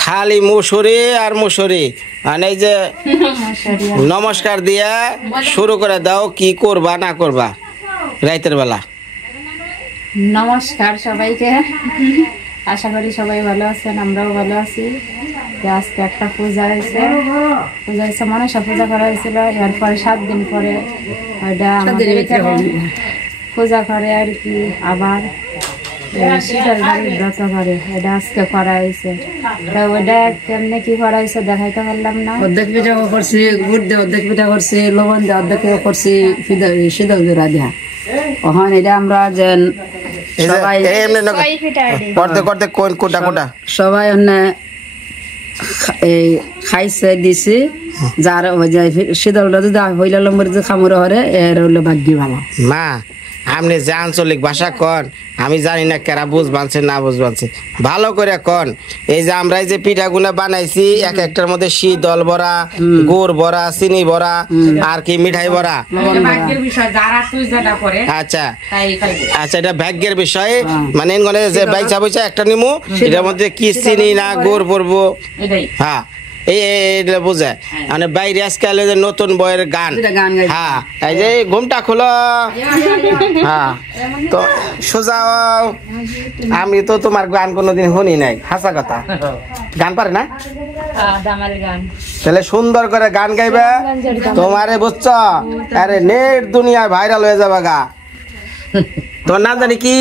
খালি মুসুরি আর মুসুরি মানে এই যে নমস্কার দিয়া শুরু করে দাও, কি করবা না করবা রাতের বেলা। নমস্কার সবাইকে, আশা করি সবাই ভালো আছেন, আমরাও ভালো আছি। আজকে একটা পূজা হয়েছে মনসা পূজা করা হয়েছিল, এরপরে 7 দিন পরে পূজা করে আর কি। আবার শীতল বাড়ির ব্রত করে, এটা আজকে করা হয়েছে। ওইটা কেমনে কি করা হয়েছে দেখাইতে পারলাম না। অর্ধেক পিঠা করছি গুড় দিয়ে, অর্ধেক পিঠা করছি লবণ দিয়ে, অর্ধেক করছি শীতল জোড়া দিয়া। ওখান এটা আমরা যেন সবাই সবাই এই খাইছে দিছি, যার শীতলটা যদি হইলে লম্বর যে খামুরে হরে এর হইলো ভাগ্য ভালো। মা আপনি যে আঞ্চলিক ভাষা কন আমি জানি না কেরা বুঝবানছে না বুঝবানছে, ভালো করে কন। এই যে আমরা এই যে পিঠাগুলা বানাইছি এক একটার মধ্যে শীতল ভরা, গুড় ভরা, চিনি ভরা আর কি মিঠাই ভরা। আচ্ছা আচ্ছা, এটা ভাগ্যের বিষয়। মানে যে বাইচা বইচা একটা নিমু, এটার মধ্যে কি চিনি না গুড় পড়বো, হ্যাঁ এইটা বুঝে। মানে বাইরে আজকাল নতুন বইয়ের গান, হ্যাঁ এই যে ঘুমটা খুলো, হ্যাঁ তো সোজা। আমি তো তোমার গান কোনোদিন শুনি নাই, হাসা কথা। গান পারে না? তাহলে সুন্দর করে গান গাইবে তোমারে, বুঝছ? আরে নেট দুনিয়ায় ভাইরাল হয়ে যাবে গা। তোমার নাম জানি কি?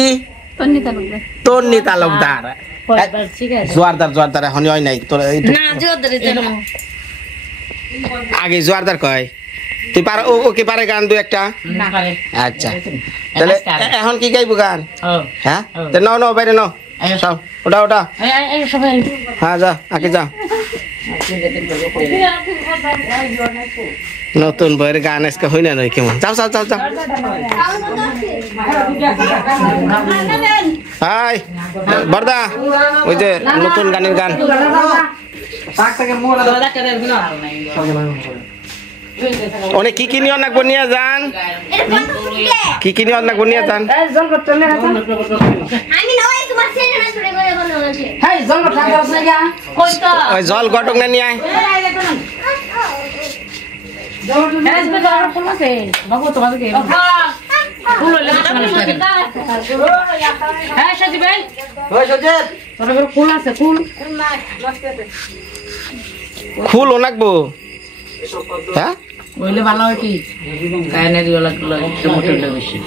তন্নি তালুকদার। জোয়ারদার এখন হয় নাই তোর, আগে জোয়ারদার কয় তুই পার, ও কি পারে গান দু একটা? আচ্ছা তাহলে এখন কি গাইবো গান? হ্যাঁ ন বাইরে ন সব ওটা ওটা, হ্যাঁ যা আগে যা। নতুন বইয়ের গান আজকে হই না নয় কেমন? যাও যাও যাও যাও। হাই বর্দা, ওই যে নতুন গানের গান। অনেক কি নিয়ে অনেক বনিয়া যান, কি নিয়ে অনেক বনিয়া যান। ওই জল গটক না নিয়ে আয়। ফুল ওনাকবো, হ্যাঁ বইলে ভালো হয় কি কায়নের গলাগুলো একটু মোটা বেশি।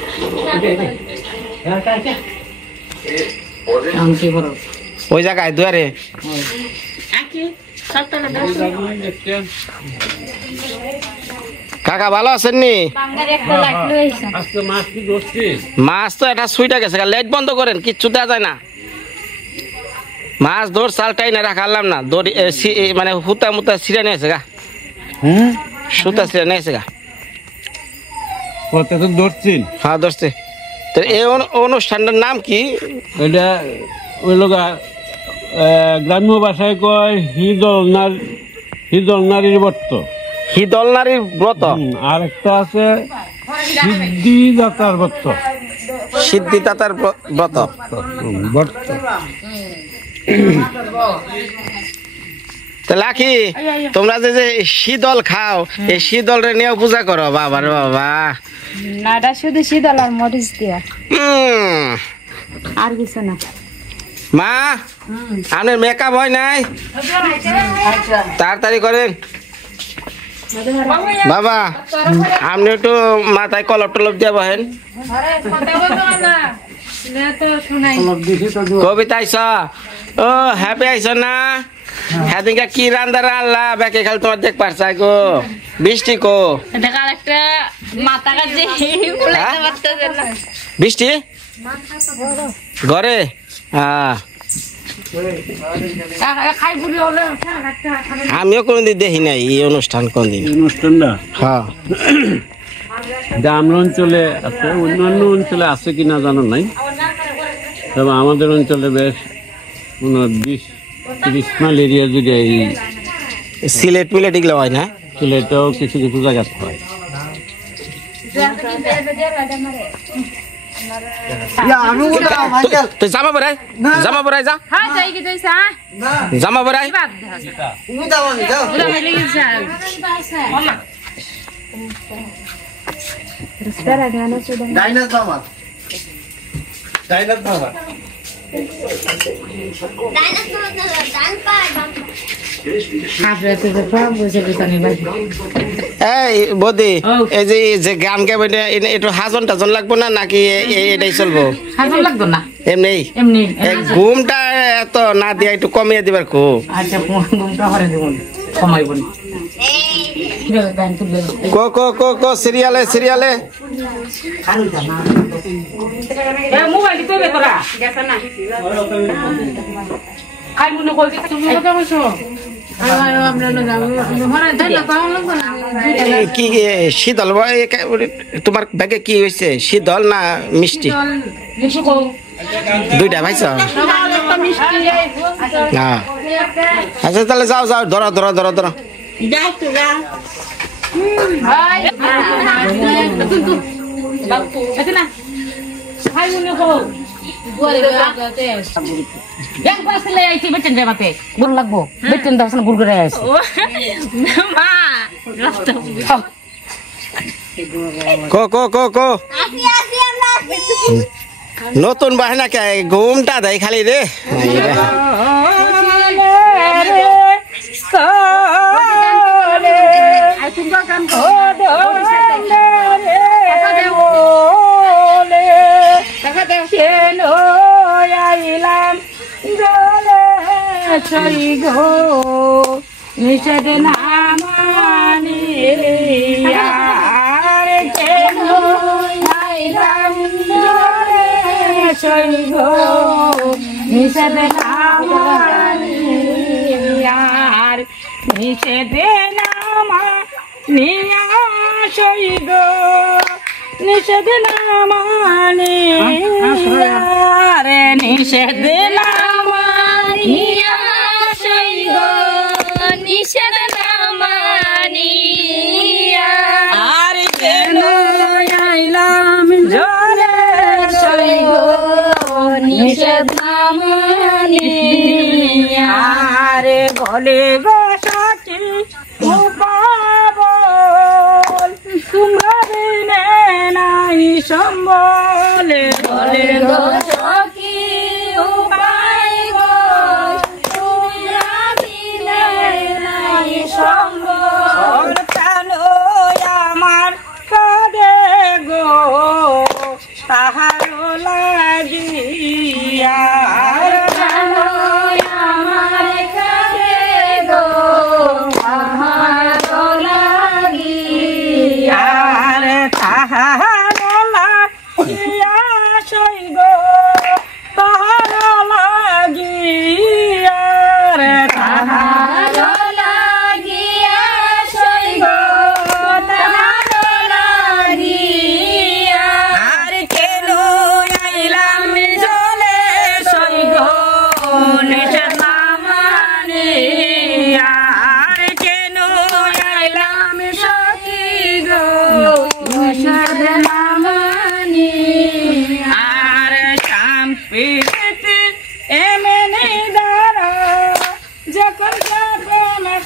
ওই জায়গায় দুয়ারে কাকা ভালো আছেন নি? মাছ তো এটা সুইটা গেছে, লাইট বন্ধ করেন, কিচ্ছু দেওয়া যায় না। মাছ ধর চালটাই না রাখালাম না, দড়ি মানে হুতা মুতা ছিঁড়ে নিয়েছে গা, সুতা ছিঁড়ে নিয়েছে গা। হ্যাঁ ধরছে। তো এই অনুষ্ঠানটার নাম কি? এটা ওই লোক গ্রাম্য ভাষায় কয় হিদল নারীর ব্রত। হিদল নারীর ব্রত। আর একটা আছে সিদ্ধিদাতার ব্রত। সিদ্ধিদাতার ব্রত। লাখি তোমরা যে শীতল খাও, এই শীতল রে নিয়ে পূজা করো। বাবা রে বাবা, না এটা শুধু শীতল আর মরিচ দিয়া, আর কিছু না। মা আপনার মেকআপ হয় নাই, তাড়াতাড়ি করেন। বাবা আপনি একটু মাথায় কলপ টলপ দিয়ে বহেন। কবিতা আইস, ও হ্যাপি আইস না? হ্যাঁ কি রান্দার আল্লাহ বেকে খালি তোমার দেখ পারছাই গো। বৃষ্টি কো বৃষ্টি ঘরে, হ্যাঁ আমিও কোনদিন দেখি নাই এই অনুষ্ঠান। কোনদিন অনুষ্ঠানটা? হ্যাঁ আমরা অঞ্চলে আছে, অন্যান্য অঞ্চলে আছে কিনা জানো নাই, তবে আমাদের অঞ্চলে বেশ 20-30 মাইল এরিয়া জুড়ে এই সিলেট মিলেট এগুলো হয় না? সিলেটেও কিছু কিছু জায়গা হয়। তুই জামা পরাই যা হ্যাঁ যাই কি যাইছে জামা পরাই এই বদি এই যে গান গাবে একটু হাজন টাজন লাগবো না নাকি এটাই চলবো হাজার লাগতো না এমনি এমনি ঘুমটা এত না দিয়া একটু কমিয়ে দিবার খুব আচ্ছা ঘুমটা করে দেবো কমাইব না কো সিরিয়ালে মোবাইল দিতে হবে তোরা খাই মনে করছি তুমি কথা বলছো কি শীতল তোমার ব্যাগে কি হয়েছে শীতল না মিষ্টি দুইটা ভাইছ হ্যাঁ আচ্ছা তাহলে যাও ধরো গুণ লাগবো বেতন দর্শন গুণ করে আসি কো নতুন বাহিনা কে ঘুমটা দেয় খালি রে নিষেধ না মানি নিষেধ না মানি নিষেধ না মানি নিষেধ না মানি নিষেধ না মানি নিষেধ না মানি আর কেন আইলাম জলে সইব নিষেধ না মানি আর বলে গো সাথী পাবল তোমরা দিনে নাই সম্বল বলে গো সখী উপায় গো আমার কাঁদে গো তাহার লাগিয়া আমার কাঁদে গো তাহার লাগিয়া তাহার লাগিয়া সই গো তাহার লাগিয়া তাহার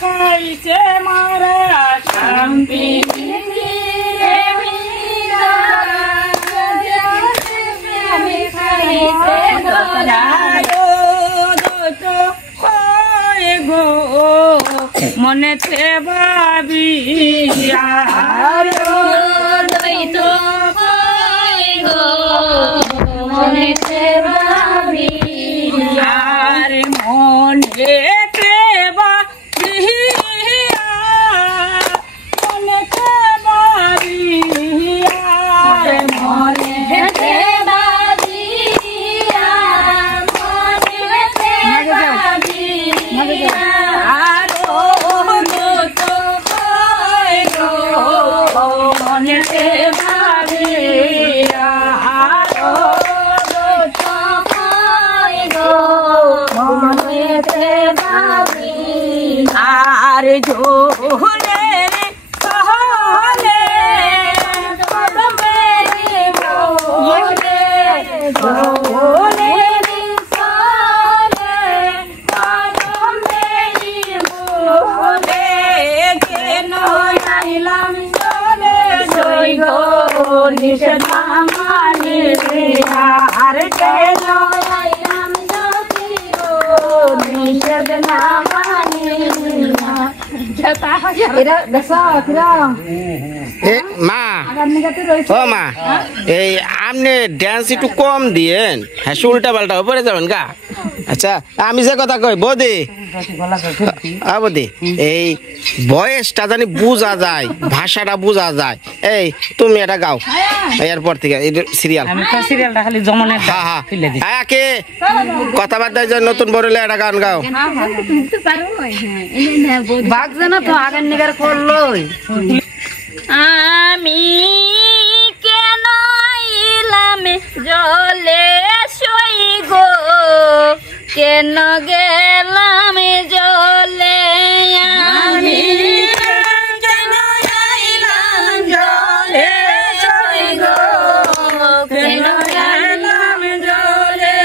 খাইছে মারা শান্তি মনেতে ভাবি মনেতে ভাবি আর মনে আর ঝোলে সহলে বেদনা মানি না এরা দেখো কিরা এ মা ও মা এই আপনি ড্যান্স একটু কম দিয়েন হ্যাঁ উল্টা পাল্টা উপরে যাবেন গা আচ্ছা আমি যে কথা কই বৌদি বৌদি এই বয়সটা জানি বোঝা যায় ভাষাটা বোঝা যায় এই তুমি এটা গাও এরপর থেকে সিরিয়াল সিরিয়ালটা খালি জমনে হ্যাঁ হ্যাঁ কে কথাবার্তা নতুন বড়লে একটা গান গাও বাঘ জানা তো আগের নিগার করলো আমি কেন এলাম জলে সই গো কেন গেলাম জলে আমি কেন এলাম জলে সই গো কেন গেলাম জলে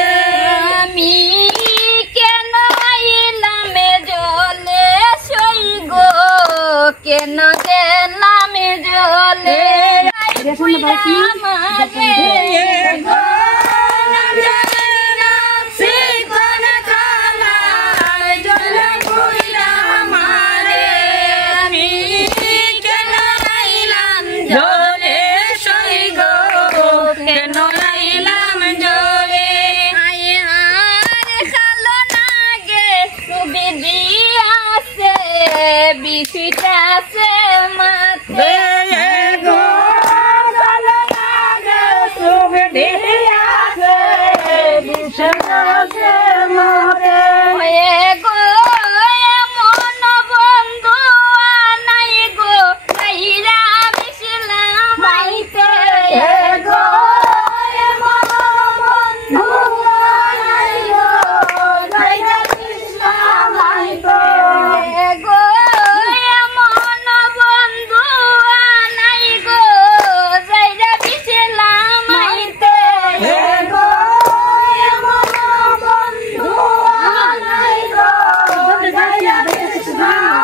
আমি কেন এলাম জলে সই গো কেন গেলাম জলে বিশিটাছে মাতে গো চলো লাগে সুবিধি আছে বিশিটাছে মাতে হয়ে গো মন বন্ধু নাই গো নাইরা মিশলা মাইতে গো মন বন্ধু নাই গো নাইরা মিশলা মাইতে গো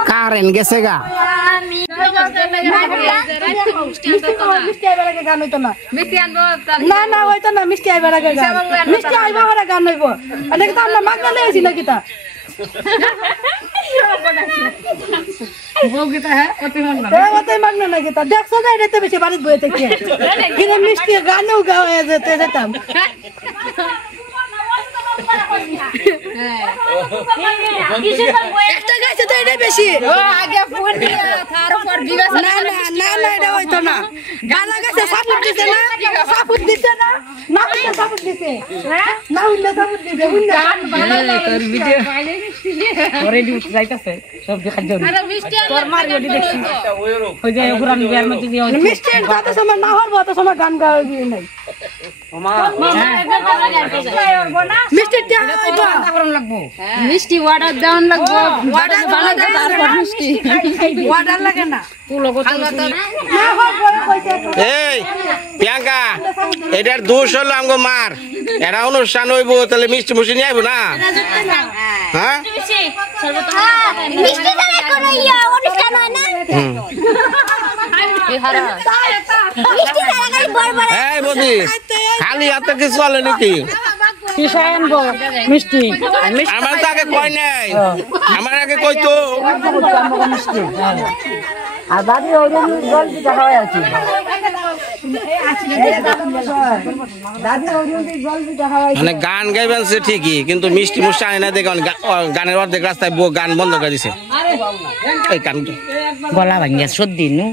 কারেন্ট গেছে গা না না হইতো না মিষ্টি আইবার আগে গান মিষ্টি আইবা ওরা গান হইব এটা তো আমরা মাগনা লইছি নাকি তা ওটাই মাগনা নাকি তা দেখছো না এটা বেশি বাড়িতে বইতে কি কিন্তু মিষ্টি গানও গাওয়া যেতে যেতাম একটা গাইছে তো এটা বেশি না না না না এটা হইতো না গালা গাছে সাপোর্ট দিছে না সাপোর্ট দিছে না না হইলে সাপোর্ট দিছে না হইলে সাপোর্ট দিছে গান ভালো লাগে ভিডিও পরে দি যাইতাছে সব দেখা যাবে তোর মারিও দি দেখছি ওই যে পুরান বিয়ার মধ্যে দিয়ে মিষ্টি যত সময় না হরব তত সময় গান গাওয়া দিয়ে নাই মিষ্টি মিষ্টি ওয়াটার দেওয়ান লাগবো ওয়াটার বানাতে তারপর মিষ্টি ওয়াটার লাগে না এই প্রিয়াঙ্কা এটার দোষ হলো আমগো মার এরা অনুষ্ঠান হইব তাহলে মিষ্টি মুষ্টি নিয়ে আইব না হ্যাঁ মিষ্টি দ্বারা কোনো অনুষ্ঠান হয় না মিষ্টি দ্বারা খালি বড় বড় এই বদি খালি হাতে কি চলে নাকি মিষ্টি আমার তো আগে কয় নাই আমার আগে কইতো আর বাড়ি ওই জল পিঠা খাওয়াই আছে মানে গান গাইবেন সে ঠিকই কিন্তু মিষ্টি মুষ্টি আনে না দেখুন গানের অর্ধেক রাস্তায় গান বন্ধ করে দিছে এই গানটা গলা ভাঙ্গিয়া সর্দি নু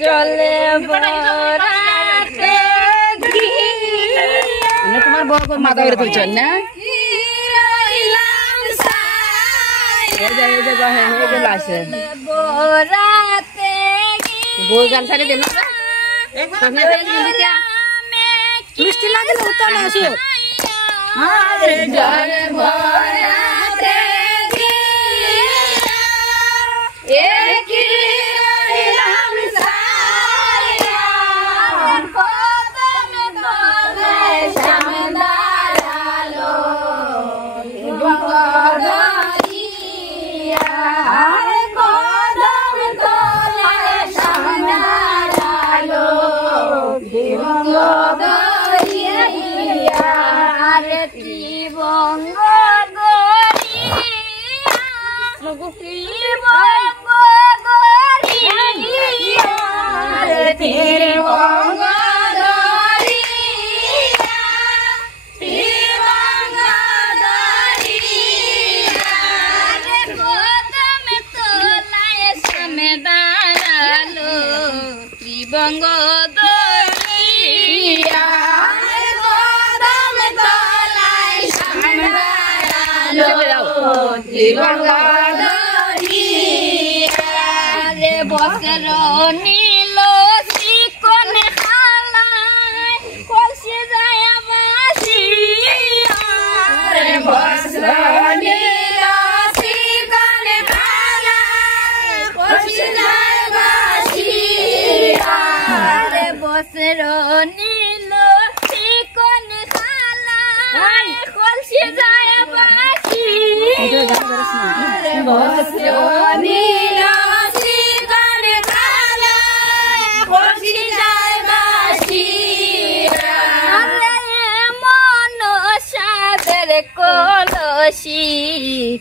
জলে তোমার বউ মাথা করে তুলছ না বউ গান ছাড়ি দেন মিষ্টি লাগে না উত্তর না আসো জলে ভরাতে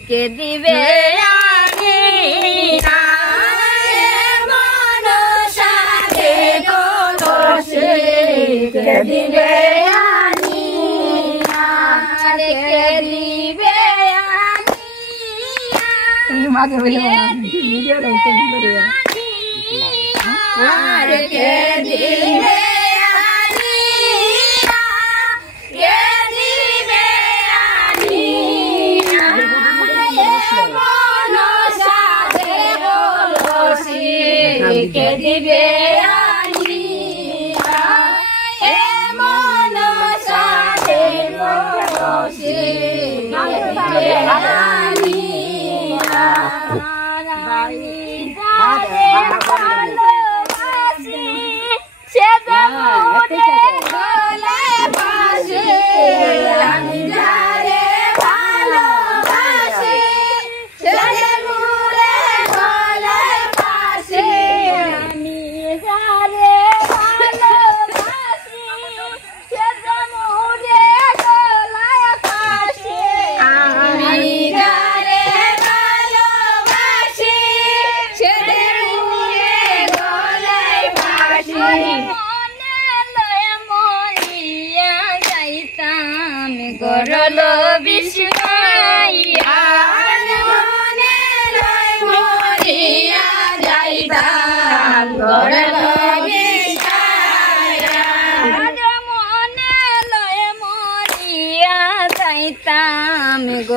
কে দিবে মাঝে বলে ভিডিও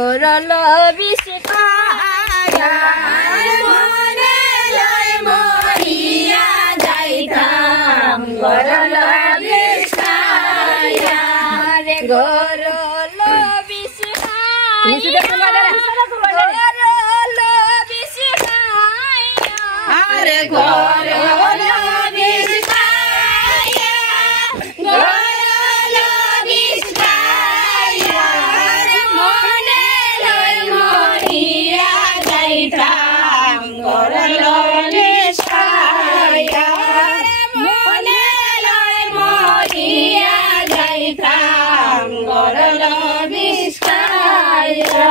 গরল বিষ্কায়া মনে লয় মরিয়া যাইতাম গরল বিষ্কায়া রে গরল বিষ্কায়া গরল বিষ্কায়া আরে গরল বিষ্কায়া গরল বিষ্কায়া মনে লয় মরিয়া যাইতাম গরল বিষ্কায়া মনে লয় মরিয়া যাইতাম গরল বিষ্কায়া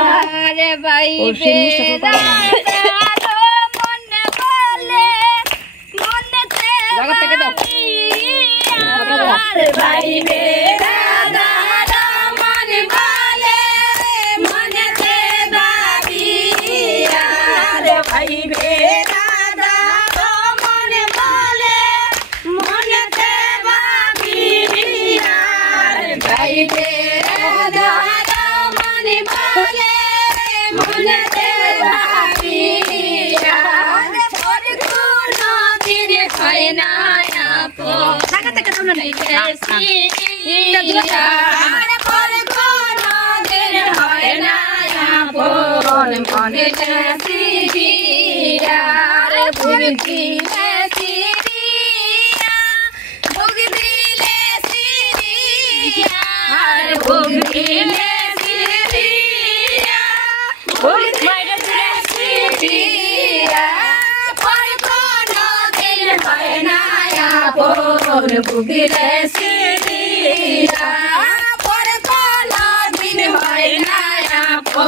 রে ভাই বেদা মনে বলে মনেতে ভাই বেদা মনে বলে মনেতে ভাবিয়া রে ভাই বেদা মনে বলে মনেতে ভাবিয়া রে ভাই বেদা মনে বলে মনেতে ভাবিয়া পরে কোনো দিন হয় না আপো টাকা টাকা শুনো না পরে কোনো দিন হয় না আপো মনে সিরিয়া রে ভুগিলে সিরিয়া ভুগিলে সিরিয়া রে ভুগিলে সিরিয়া ভুগিলে সিরিয়া পরে কোনো দিন হয় না আপো ভুগিলে সিরিয়া পরে কোনো দিন হয় না আপো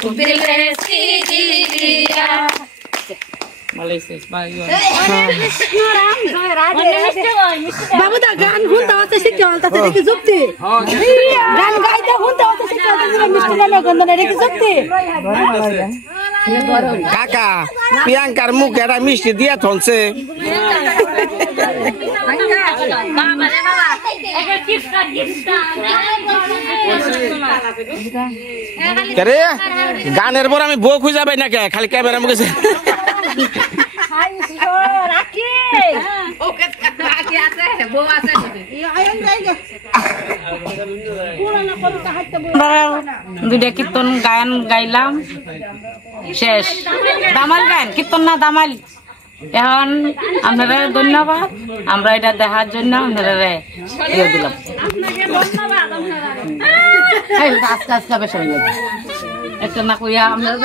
ভুগিলে সিরিয়া দিয়া বাবু দা গান শুনতে হচ্ছে শিখতে হচ্ছে দেখি যুক্তি গান গাইতে শুনতে হচ্ছে শিখতে হচ্ছে মিষ্টি গান গন্ধ দেখি যুক্তি কাকা প্রিয়াঙ্কার মুখে একটা মিষ্টি দিয়া থনছে রে গানের পর আমি বউ খুঁজে পাই না কে খালি ক্যামেরা মুখে দুইটা কীর্তন গান গাইলাম শেষ দামাল গান কীর্তন না দামাল এখন আপনারা ধন্যবাদ আমরা এটা দেখার জন্য আপনারা দিয়ে দিলাম আস্তে আস্তে বেশ হয়ে যাবে একটা না কইয়া আপনারা